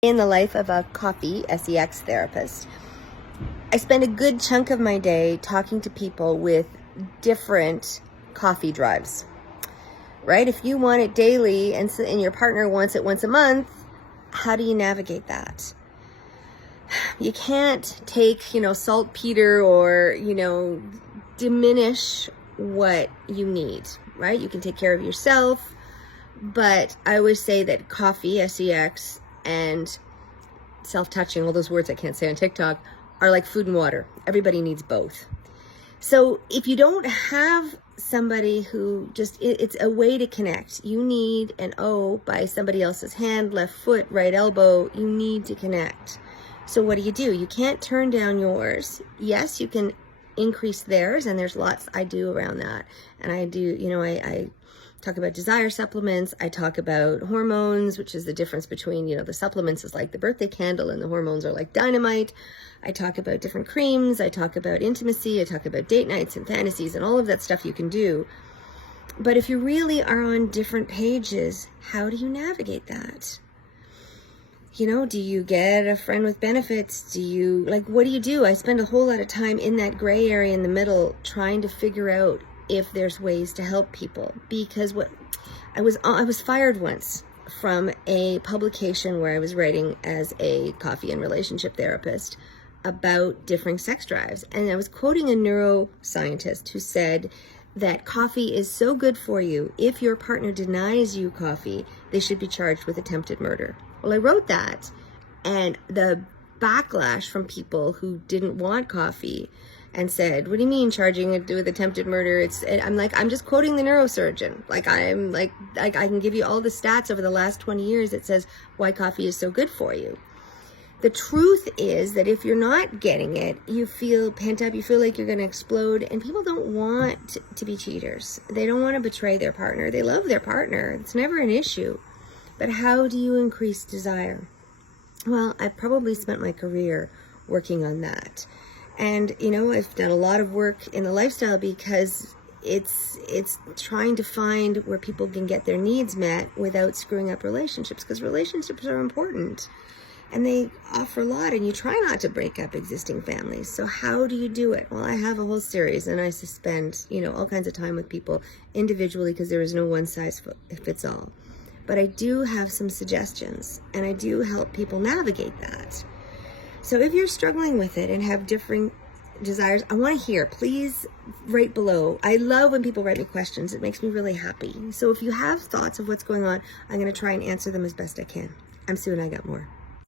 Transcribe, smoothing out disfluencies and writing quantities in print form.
In the life of a coffee SEX therapist, I spend a good chunk of my day talking to people with different coffee drives, right? If you want it daily and your partner wants it once a month, how do you navigate that? You can't take, saltpeter or, diminish what you need, right? You can take care of yourself, but I always say that coffee, SEX, and self-touching, all those words I can't say on TikTok, are like food and water. Everybody needs both. So if you don't have somebody who it's a way to connect. You need an O by somebody else's hand, left foot, right elbow. You need to connect. So what do? You can't turn down yours. Yes, you can increase theirs, and there's lots I do around that. And I do, I talk about desire supplements. I talk about hormones, which is the difference between, the supplements is like the birthday candle and the hormones are like dynamite. I talk about different creams. I talk about intimacy. I talk about date nights and fantasies and all of that stuff you can do. But if you really are on different pages, how do you navigate that? Do you get a friend with benefits? What do you do? I spend a whole lot of time in that gray area in the middle trying to figure out if there's ways to help people, because I was fired once from a publication where I was writing as a coffee and relationship therapist about differing sex drives, and I was quoting a neuroscientist who said that coffee is so good for you, if your partner denies you coffee, they should be charged with attempted murder. Well, I wrote that, and the backlash from people who didn't want coffee and said, what do you mean charging it with attempted murder? I'm just quoting the neurosurgeon. I can give you all the stats over the last 20 years that says why coffee is so good for you. The truth is that if you're not getting it, you feel pent up, you feel like you're going to explode, and people don't want to be cheaters. They don't want to betray their partner. They love their partner. It's never an issue. But how do you increase desire? Well, I've probably spent my career working on that. And, I've done a lot of work in the lifestyle because it's trying to find where people can get their needs met without screwing up relationships, because relationships are important and they offer a lot, and you try not to break up existing families. So how do you do it? Well, I have a whole series, and I spend, all kinds of time with people individually because there is no one size fits all. But I do have some suggestions, and I do help people navigate that. So if you're struggling with it and have differing desires, I want to hear. Please write below. I love when people write me questions. It makes me really happy. So if you have thoughts of what's going on, I'm going to try and answer them as best I can. I'm Sue, and I got more.